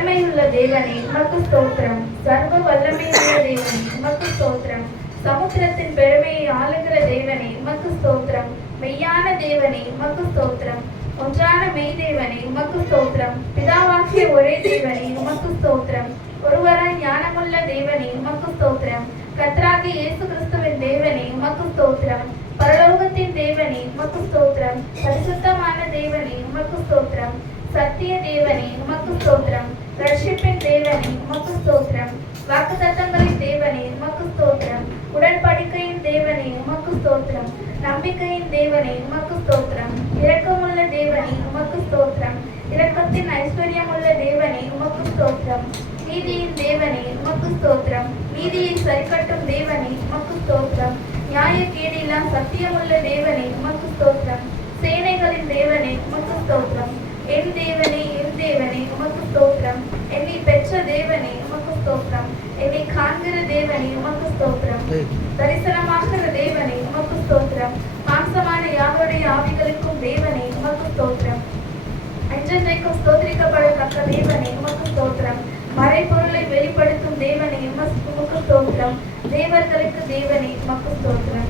வல்லமையுள்ள தேவனே உமக்கு ஸ்தோத்திரம். சர்வ வல்லமையுள்ள தேவனே உமக்கு ஸ்தோத்திரம். சமுத்திரத்தின் பெருமையை ஆளுகிற தேவனே உமக்கு ஸ்தோத்திரம். மெய்யான தேவனே உமக்கு ஸ்தோத்திரம். ஒன்றான மெய் தேவனே உமக்கு ஸ்தோத்திரம். பிதாவாகிய ஒரே தேவனே உமக்கு ஸ்தோத்திரம். ஒருவராய் ஞானமுள்ள தேவனே உமக்கு ஸ்தோத்திரம். கர்த்தராகிய இயேசு கிறிஸ்துவின் தேவனே உமக்கு ஸ்தோத்திரம். பரலோகத்தின் தேவனே உமக்கு ஸ்தோத்திரம். பரிசுத்தமான தேவனே உமக்கு ஸ்தோத்திரம். சத்திய தேவனே உமக்கு ஸ்தோத்திரம். ரட்சிப்பின் தேவனே உமக்கு ஸ்தோத்திரம். வாக்குத்தத்தங்களின் தேவனே உமக்கு ஸ்தோத்திரம். உடன்படிக்கையின் தேவனே உமக்கு ஸ்தோத்திரம். நம்பிக்கையின் தேவனே உமக்கு ஸ்தோத்திரம். இரக்கமுள்ள தேவனே உமக்கு ஸ்தோத்திரம். இரக்கத்தின் ஐஸ்வர்யமுள்ள தேவனே உமக்கு ஸ்தோத்திரம். நீதியின் தேவனே உமக்கு ஸ்தோத்திரம். நீதியை சரிக்கட்டும் தேவனே உமக்கு ஸ்தோத்திரம். நியாயக்கேடில்லா சத்தியமுள்ள தேவனே உமக்கு ஸ்தோத்திரம். சேனைகளின் தேவனே உமக்கு ஸ்தோத்திரம். என் தேவனே என் தேவனே உமக்கு ஸ்தோத்திரம். என்னை பெற்ற தேவனே உமக்கு ஸ்தோத்திரம். என்னை காண்கிற தேவனே உமக்கு ஸ்தோத்திரம். தரிசனமாகிற தேவனே உமக்கு ஸ்தோத்திரம். மாம்சமான யாவருடைய ஆவிகளுக்கும் தேவனே உமக்கு ஸ்தோத்திரம். என்றென்றைக்கும் ஸ்தோத்திரிக்கப்படத்தக்க தேவனே உமக்கு ஸ்தோத்திரம். மறைபொருளை வெளிப்படுத்தும் தேவனே உமக்கு ஸ்தோத்திரம். தேவர்களுக்கு தேவனே உமக்கு ஸ்தோத்திரம்.